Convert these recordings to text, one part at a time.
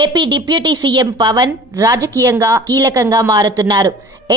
AP deputy CM Pawan రాజకీయంగా కీలకంగా మారుతున్నారు.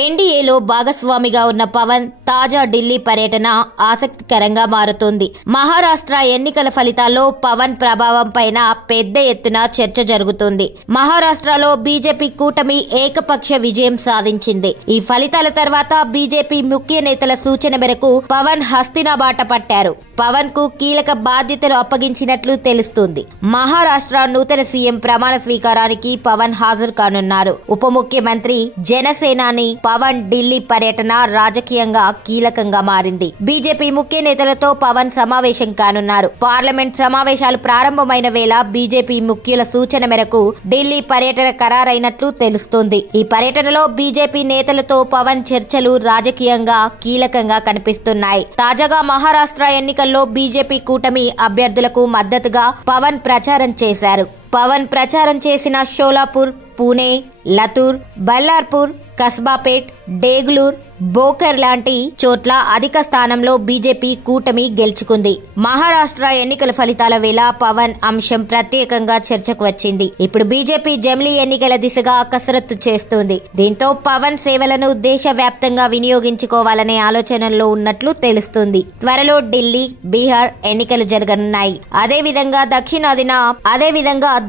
ఎన్డీఏలో భాగస్వామిగా ఉన్న పవన్ తాజా ఢిల్లీ పర్యటన ఆసక్తికరంగా మారుతోంది. మహారాష్ట్ర ఎన్నికల ఫలితాల్లో పవన్ ప్రభావం పైన పెద్ద ఎత్తున చర్చ జరుగుతోంది. మహారాష్ట్రలో బీజేపీ కూటమి ఏకపక్ష విజయం సాధించింది. ఈ ఫలితాల తర్వాత బీజేపీ ముఖ్య నేతల సూచన మేరకు పవన్ హస్తినా బాట పట్టారు. పవన్ కు కీలక బాధ్యతలు అప్పగించినట్లు తెలుస్తుంది. మహారాష్ట్ర నూతన సీఎం ప్రమాణ స్వీకారానికి పవన్ హాజరు కానున్నారు. ఉప ముఖ్యమంత్రి జనసేనాని పవన్ ఢిల్లీ పర్యటన రాజకీయంగా కీలకంగా మారింది. బీజేపీ ముఖ్య నేతలతో పవన్ సమావేశం కానున్నారు. పార్లమెంట్ సమావేశాలు ప్రారంభమైన వేళ బీజేపీ ముఖ్యుల సూచన మేరకు ఢిల్లీ పర్యటన ఖరారైనట్లు తెలుస్తోంది. ఈ పర్యటనలో బీజేపీ నేతలతో పవన్ చర్చలు రాజకీయంగా కీలకంగా కనిపిస్తున్నాయి. తాజాగా మహారాష్ట్ర ఎన్నికల్లో బీజేపీ కూటమి అభ్యర్థులకు మద్దతుగా పవన్ ప్రచారం చేశారు. పవన్ ప్రచారం చేసిన షోలాపూర్, పూణే, లతూర్, బల్లార్పూర్, కస్బాపేట్, డేగులూర్, బోకర్ లాంటి చోట్ల అధిక స్థానంలో బీజేపీ కూటమి గెలుచుకుంది. మహారాష్ట్ర ఎన్నికల ఫలితాల వేళ పవన్ అంశం ప్రత్యేకంగా చర్చకు వచ్చింది. ఇప్పుడు బీజేపీ జమిలీ ఎన్నికల దిశగా కసరత్తు చేస్తుంది. దీంతో పవన్ సేవలను దేశవ్యాప్తంగా వినియోగించుకోవాలనే ఆలోచనల్లో ఉన్నట్లు తెలుస్తుంది. త్వరలో ఢిల్లీ, బీహార్ ఎన్నికలు జరగనున్నాయి. అదేవిధంగా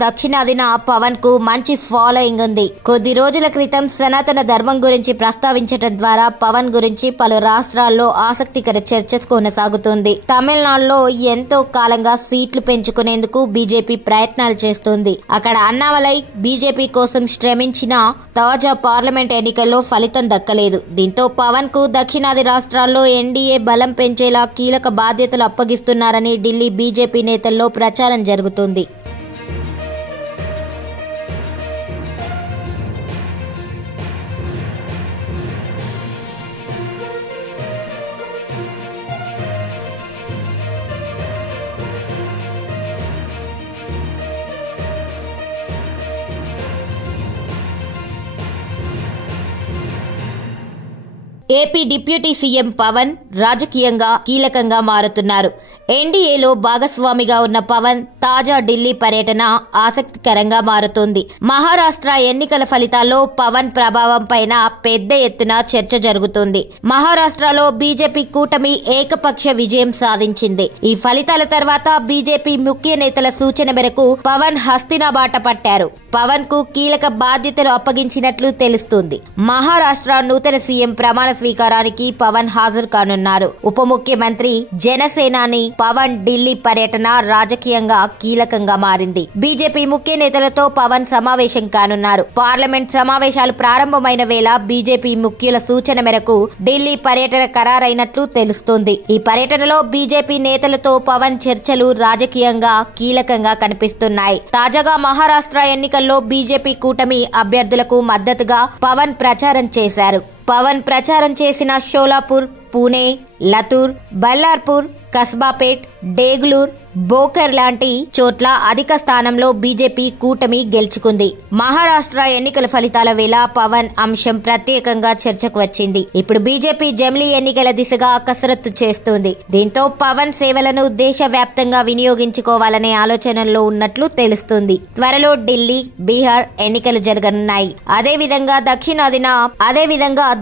దక్షిణాదిన పవన్ కు మంచి ఫాలోయింగ్ ఉంది. కొద్ది రోజుల క్రితం సనాతన ధర్మం గురించి ప్రస్తావించడం ద్వారా పవన్ గురించి పలు రాష్ట్రాల్లో ఆసక్తికర చర్చ కొనసాగుతుంది. తమిళనాడులో ఎంతో కాలంగా సీట్లు పెంచుకునేందుకు బీజేపీ ప్రయత్నాలు చేస్తుంది. అక్కడ అన్నామలై బీజేపీ కోసం శ్రమించిన తాజా పార్లమెంట్ ఎన్నికల్లో ఫలితం దక్కలేదు. దీంతో పవన్ కు దక్షిణాది రాష్ట్రాల్లో ఎన్డీఏ బలం పెంచేలా కీలక బాధ్యతలు అప్పగిస్తున్నారని ఢిల్లీ బీజేపీ నేతల్లో ప్రచారం జరుగుతుంది. ఏపీ డిప్యూటీ సీఎం పవన్ రాజకీయంగా కీలకంగా మారుతున్నారు. ఎన్డీఏలో భాగస్వామిగా ఉన్న పవన్ తాజా ఢిల్లీ పర్యటన ఆసక్తికరంగా మారుతోంది. మహారాష్ట్ర ఎన్నికల ఫలితాల్లో పవన్ ప్రభావం పైన పెద్ద ఎత్తున చర్చ జరుగుతోంది. మహారాష్ట్రలో బీజేపీ కూటమి ఏకపక్ష విజయం సాధించింది. ఈ ఫలితాల తర్వాత బీజేపీ ముఖ్య నేతల సూచన మేరకు పవన్ హస్తినా బాట పట్టారు. పవన్ కు కీలక బాధ్యతలు అప్పగించినట్లు తెలుస్తుంది. మహారాష్ట్ర నూతన సీఎం ప్రమాణ స్వీకారానికి పవన్ హాజరు కానున్నారు. ఉప ముఖ్యమంత్రి జనసేనాని పవన్ ఢిల్లీ పర్యటన రాజకీయంగా కీలకంగా మారింది. బీజేపీ ముఖ్య నేతలతో పవన్ సమావేశం కానున్నారు. పార్లమెంట్ సమావేశాలు ప్రారంభమైన వేళ బీజేపీ ముఖ్యుల సూచన మేరకు ఢిల్లీ పర్యటన ఖరారైనట్లు తెలుస్తోంది. ఈ పర్యటనలో బీజేపీ నేతలతో పవన్ చర్చలు రాజకీయంగా కీలకంగా కనిపిస్తున్నాయి. తాజాగా మహారాష్ట్ర ఎన్నికల్లో బీజేపీ కూటమి అభ్యర్థులకు మద్దతుగా పవన్ ప్రచారం చేశారు. పవన్ ప్రచారం చేసిన షోలాపూర్, పూణే, లతూర్, బల్లార్పూర్, కస్బాపేట్, డేగులూర్, బోకర్ లాంటి చోట్ల అధిక స్థానంలో బీజేపీ కూటమి గెలుచుకుంది. మహారాష్ట్ర ఎన్నికల ఫలితాల వేళ పవన్ అంశం ప్రత్యేకంగా చర్చకు వచ్చింది. ఇప్పుడు బీజేపీ జమిలీ ఎన్నికల దిశగా కసరత్తు చేస్తుంది. దీంతో పవన్ సేవలను దేశవ్యాప్తంగా వినియోగించుకోవాలనే ఆలోచనల్లో ఉన్నట్లు తెలుస్తుంది. త్వరలో ఢిల్లీ, బీహార్ ఎన్నికలు జరగనున్నాయి. అదేవిధంగా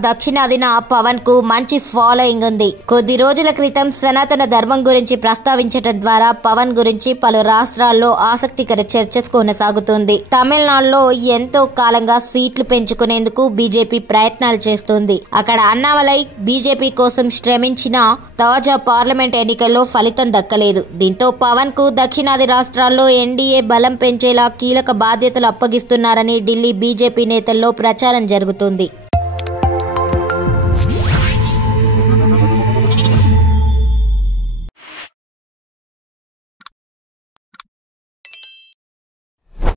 దక్షిణాదిన పవన్ కు మంచి ఫాలోయింగ్ ఉంది. కొద్ది రోజుల క్రితం సనాతన ధర్మం గురించి ప్రస్తావించడం ద్వారా పవన్ గురించి పలు రాష్ట్రాల్లో ఆసక్తికర చర్చ కొనసాగుతుంది. తమిళనాడులో ఎంతో కాలంగా సీట్లు పెంచుకునేందుకు బీజేపీ ప్రయత్నాలు చేస్తుంది. అక్కడ అన్నామలై బీజేపీ కోసం శ్రమించిన తాజా పార్లమెంట్ ఎన్నికల్లో ఫలితం దక్కలేదు. దీంతో పవన్ కు దక్షిణాది రాష్ట్రాల్లో ఎన్డీఏ బలం పెంచేలా కీలక బాధ్యతలు అప్పగిస్తున్నారని ఢిల్లీ బీజేపీ నేతల్లో ప్రచారం జరుగుతుంది.